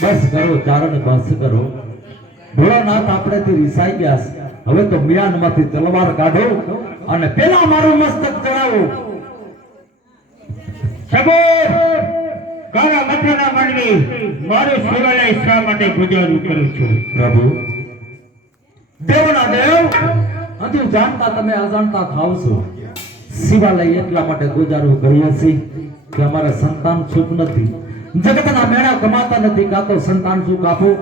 બસ કરો ચારણ બસ કરો ભોળાનાથ આપણે થી રિસાઈ ગયા છે હવે તો મિયાનમાંથી તલવાર કાઢો અને પેલા મારું મસ્તક ચડાવો સબો કારા મથાના માંડવી મારું શિવાલય શા માટે ગુજારું કરું છું પ્રભુ દેવના દેવ હજુ જાણતા તમે અજાણતા ખાવ છો શિવાલય એટલા માટે ગુજારું કરીએ છીએ કે અમારે સંતાન સુખ નથી જગતના મેળા કમાતા નથી કાતો સંતાન સુખ આપો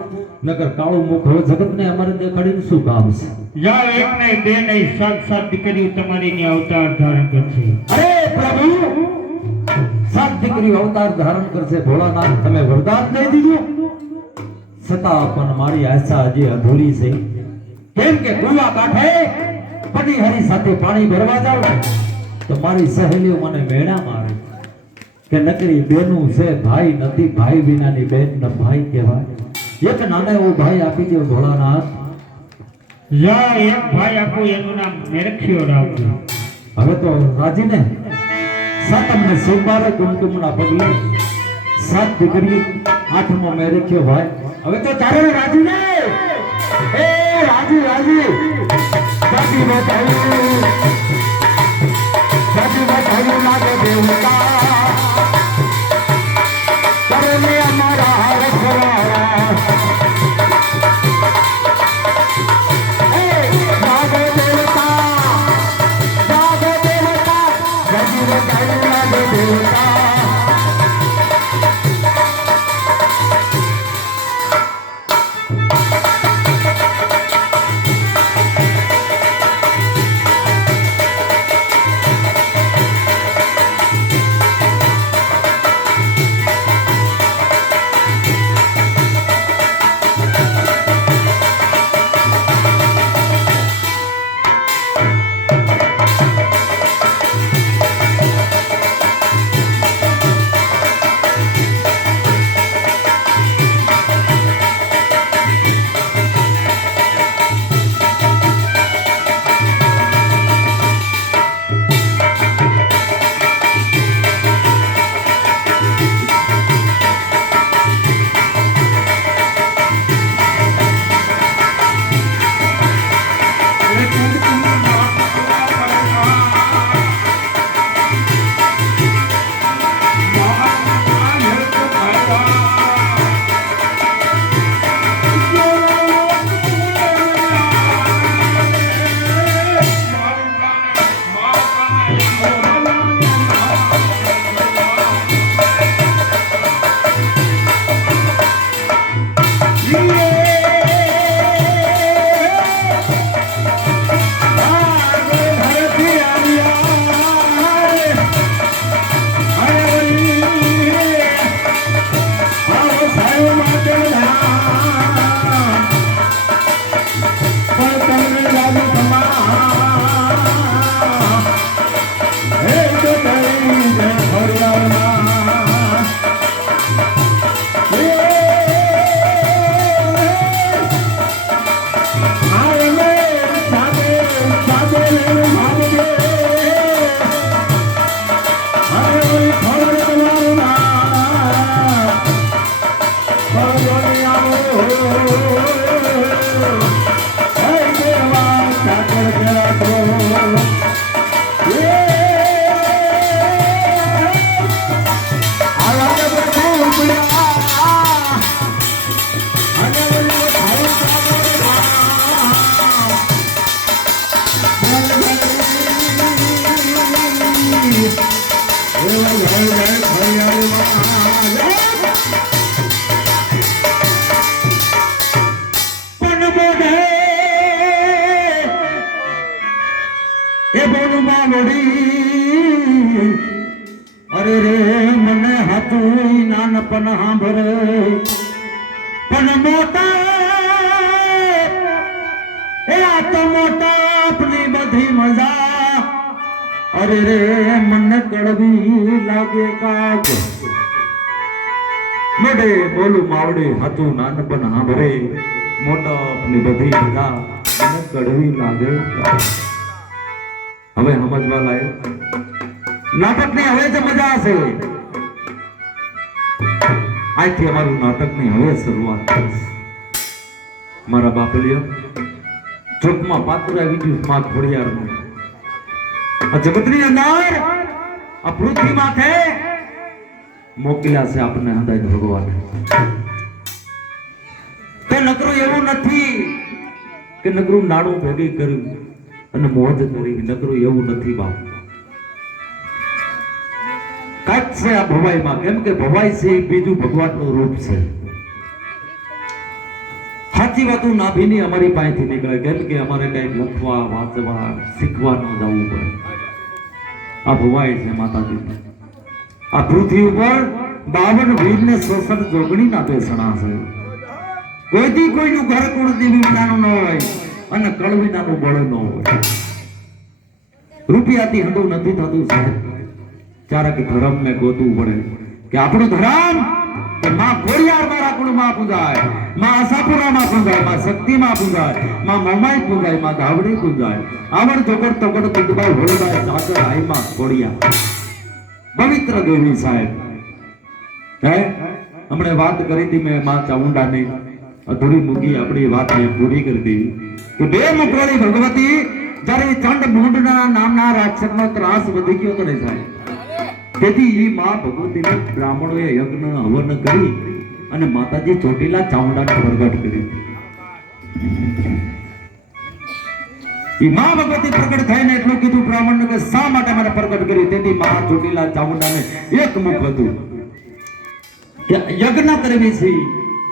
નગર કાળું મુખ હવે જગતને અમારે દેખાડીને શું કામ છે જાઓ એક નહીં બે નહીં સાત સાત દીકરીઓ તમારીની અવતાર ધારણ કરશે અરે પ્રભુ સાત દીકરીઓ અવતાર ધારણ કરશે ભોળાનાથ તમે વરદાન દઈ દીધું છતાં પણ મારી આશા હજી અધૂરી છે કેમ કે કુવા કાંઠે પતિ હરી સાથે પાણી ભરવા જાવ તો મારી સહેલીઓ મને મેળા મારે કે નકરી બેનું છે ભાઈ નથી ભાઈ વિનાની બેન ન ભાઈ કહેવાય એક નાના એવો ભાઈ આપી દો ભોળાનાથ યા એક ભાઈ આપું એનું નામ મેરખ્યો રાખજો હવે તો રાજીને સાતમ ને સોમવારે કુમકુમના પગલે સાત દીકરી આઠમો મેરખ્યો ભાઈ હવે તો ચારે રાજીને એ રાજી રાજી રાજી નો ભાઈ લાગે દેવતા કરે અમારા રખવાળા નાનપણ સાંભળે પણ મોટા એ આ તો મોટા આપની બધી મજા અરે રે મને કડવી લાગે કાગ મોડે બોલું માવડે હતું નાનપણ સાંભળે મોટા આપની બધી મજા મને કડવી લાગે કાગ. હવે સમજવા લાયક નાટકની હવે જ મજા હશે. આજથી અમારું નાટકની હવે શરૂઆત થશે. મારા બાપલીઓ ચોકમાં પાત્ર આવી ગયું માં ખોડિયારનું. આ જગતની અંદર આ પૃથ્વી માથે મોકલ્યા છે આપણને હંધાઈ ભગવાન. તે નકરું એવું નથી કે નકરું નાડું ભેગી કર્યું અને મોજ કરી. નકરું એવું નથી બાપ. કાંઈક છે આ ભવાઈમાં. કેમ કે ભવાઈ છે એ બીજું ભગવાનનું રૂપ છે. સાચી વાતો નાભીની અમારી પાસેથી નીકળે. કેમ કે અમારે કઈ લખવા વાંચવા શીખવાનું જવું પડે. આ ભવાઈ છે માતાજી. આ પૃથ્વી ઉપર 52 વીરને શોષણ જોગણીના બેસણા છે. કોઈથી કોઈનું ઘર કુળથી વિનાનું ન હોય અને કળવીનાનું બળ ન હોય. રૂપિયાથી હંડું નથી થતું સાહેબ. ચારક ધર્મ ને ગોતવું પડે કે આપણું ધર્મ કે માં ખોડિયાર મારા કુળમાં પૂજાય, માં આશાપુરામાં પૂજાય, માં શક્તિમાં પૂજાય, માં મોમાઈ પૂજાય, માં ધાવડી પૂજાય. આવડ જોગડ તોગડ તીડબાઈ હોળબાઈ ચાચર આઈમાં ખોડિયાર પવિત્ર દેવી સાહેબ. હે હમણે વાત કરી હતી મેં માં ચામુંડાની અધૂરી મૂકી. આપણી વાત અહીંયા પૂરી કરી દીધી કે બે મુખવાળી ભગવતી જ્યારે ચંડ મૂંડના નામના રાક્ષસનો ત્રાસ વધી ગયો તો ને સાહેબ. તેથી એ માં ભગવતીને બ્રાહ્મણોએ યજ્ઞ હવન કરી અને માતાજી ચોટીલા ચામુંડાને પ્રગટ કરી. એ માં ભગવતી પ્રગટ થઈને એટલું કીધું બ્રાહ્મણને કે શા માટે મને પ્રગટ કરી. તેથી માં ચોટીલા ચામુંડાને એક મુખ હતું કે યજ્ઞ કરવી છે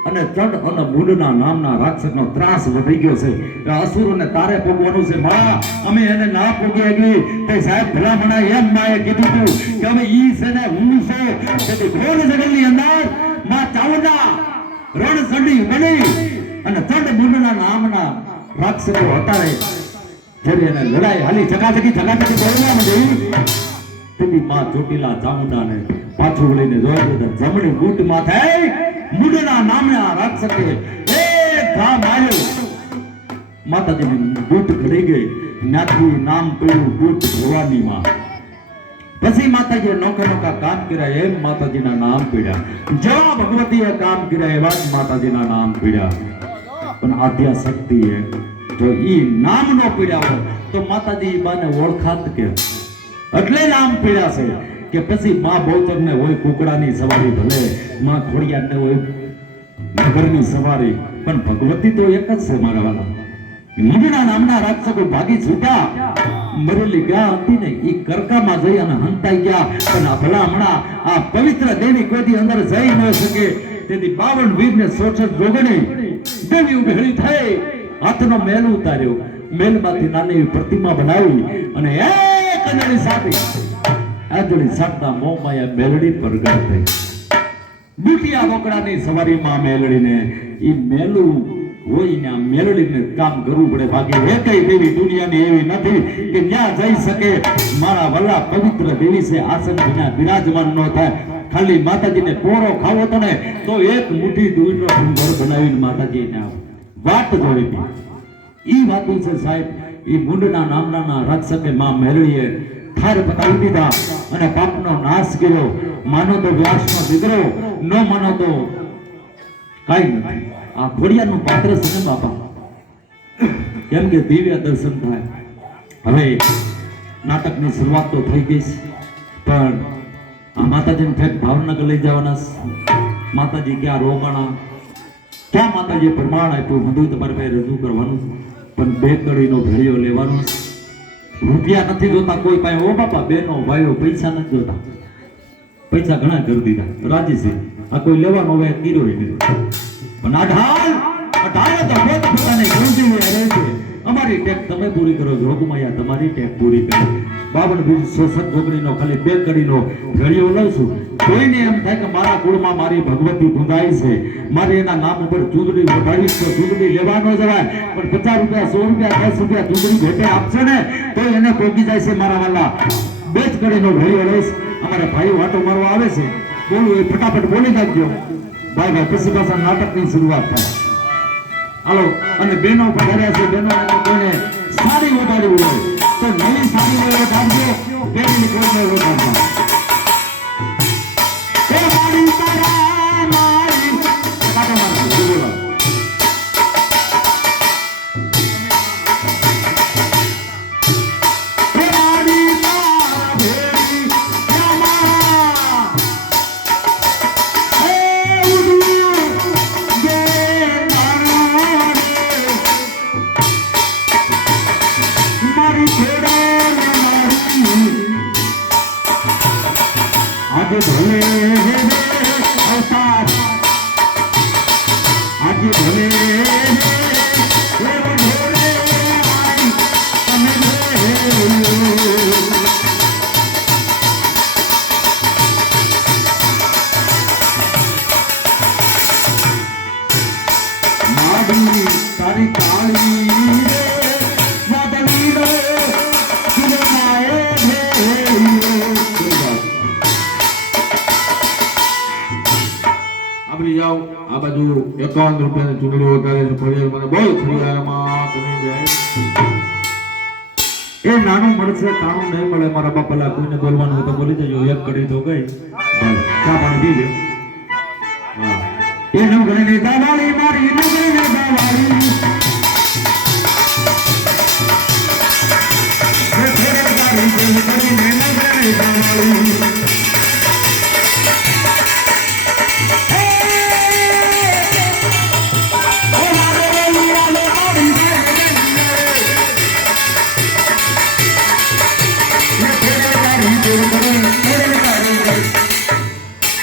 અને ચંડ અને મૂંડના નામના રાક્ષસનો ત્રાસ વધી ગયો છે. અસુરોને તારે ભોગવાનું છે. માં અમે એને ના ભોગી ગઈ તે સાહેબ ભલામણા એમ માએ કીધું હતું કે અમે ઈ છે ને હું છે તેથી ઘોર જગતની અંદર માં ચામુંડા રણસંડી બની અને ચંડ મૂંડના નામના રાક્ષસો હટાવે. જ્યારે એને લડાઈ હાલી ચકાચકી બોલવા માંડી તેથી માં ચોટીલા ચામુંડાને પાછું વળીને જોયું તો જમણી બૂટ માથે મૂંડના નામના રાક્ષસે એક ઘા માર્યો. માતાજીની બૂટ ઘડી ગઈ. ત્યાંથી નામ પડ્યું બૂટ ભવાની માં. પછી માતાજીએ નોખા નોખા કામ કર્યા એમ માતાજીના નામ પડ્યા. જેવા ભગવતીએ કામ કર્યા એવા જ માતાજીના નામ પડ્યા. પણ આદ્યા શક્તિએ જો ઈ નામ નો પડ્યા હોય તો માતાજી બાને ઓળખાત કે એટલે નામ પડ્યા છે કે પછી માં બહુચરને હોય કુકડાની સવારી, ભલે માં ખોડિયારને હોય નગરની સવારી, પણ ભગવતી તો એક જ છે મારા વાલા. મૂંડના નામના રાક્ષસો ભાગી છૂટ્યા. મરેલી ગયા હતી ને ઈ કરકામાં જઈ અને હંતાઈ ગયા. પણ આ ભલા હમણાં આ પવિત્ર દેવી કોઈથી અંદર જઈ ન શકે. તેથી 52 વીરને શોષણ જોગણી દેવી ઉભેળી થઈ. હાથનો મેલ ઉતાર્યો. મેલમાંથી નાની એવી પ્રતિમા બનાવી અને એક અંજળી સાપી. આજળી સાપતા મોમાયા મેલડી પ્રગટ થઈ. બુટિયા બોકડાની સવારીમાં મેલડીને ઈ મેલું હોય ને આ મેલડીને કામ કરવું પડે. બાકી એકેય દેવી દુનિયાની એવી નથી કે જ્યાં જઈ શકે. મારા વલ્લા પવિત્ર દેવી છે. આસન વિના બિરાજમાન ન થાય. ખાલી માતાજીને પોરો ખાવો તો ને તો એક મુઠ્ઠી દૂધનો ઘર બનાવીને માતાજીને વાટ જોઈ હતી. ઈ વાતું છે સાહેબ. ઈ મૂંડના નામના રાક્ષસે માં મેલડીએ ઠાર પતાવી દીધા અને પાપનો નાશ કર્યો. માનો તો વ્યાસનો દીકરો, ન માનો તો કાઈ નથી. આ ખોડિયારનું પાત્ર છે ને બાપા. કેમ કે દિવ્ય દર્શન થાય. હવે નાટકની શરૂઆત તો થઈ ગઈ છે, પણ આ માતાજીને ફેક ભાવનગર લઈ જવાના. માતાજી ક્યાં રોકાણા, ક્યાં માતાજીએ પ્રમાણ આપ્યું બધું તમારે પાસે રજૂ કરવાનું. પણ બે કડીનો ભેળિયો લેવાનો. રૂપિયા નથી જોતા કોઈ પાસે. ઓ બાપા બેનો ભાઈઓ પૈસા નથી જોતા. પૈસા ઘણા કરી દીધા રાજી છે. આ કોઈ લેવાનો હવે કીરો નહીં. પણ અઢાર તો પોતાની ગુંજી રહે છે. અમારી ટેક તમે પૂરી કરો છો. હુકુમૈયા તમારી ટેક પૂરી કરો. બાવન બીજ 66 જોગણીનો ખાલી 2 કડીનો ઘડિયો લઉં છું કોઈને એમ થાય કે મારા કુળમાં મારી ભગવતી પૂંજાઈ છે મારે એના નામ ઉપર ચૂંદડી વધારીશ તો ચૂંદડી લેવા ન જવાય પણ 50 રૂપિયા 100 રૂપિયા 10 રૂપિયા ચૂંદડી ઘોટે આપશે ને તો એને પોગી જાય છે મારા વાલા 2 જ કડીનો ઘડિયો લઈશ અમારા ભાઈ વાટો મારવા આવે છે બોલું એ ફટાફટ બોલી નાખજો ભાઈ પછી પાછા નાટકની શરૂઆત થાય હાલો અને બહેનો પધાર્યા છે બહેનો કોઈને સારી વધારવી હોય તો નવી સારી હોય વધારજો બેની કોઈને વધારજો એ મારી તારા મારી કાકા મારજો બોલો એ મારી તારા ભેરી રામા એ ઉડું ગે મારી છોડે મારી આજે ભલે અવતાર આજે ભલે મારી તારી કાળી આપણી જાઓ આ બાજુ 51 રૂપિયાની ચૂંટણી વટારે છે ફળિયાર મને બહુ ખરીયામાં તમે જાય એ નાનું મળશે તાણું નહીં મળે મારા બાપલા કોઈને બોલવાનું હોય તો બોલી જજો એક કરી તો ગઈ ચા પાણી પી લ્યો હા એ નગરની દાવાળી મારી નગરની દાવાળી એ ફેરગાડી જેમ કરીને નગરની દાવાળી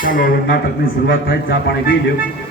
ચાલો હવે નાટકની શરૂઆત થાય ચા પાણી પી લ્યો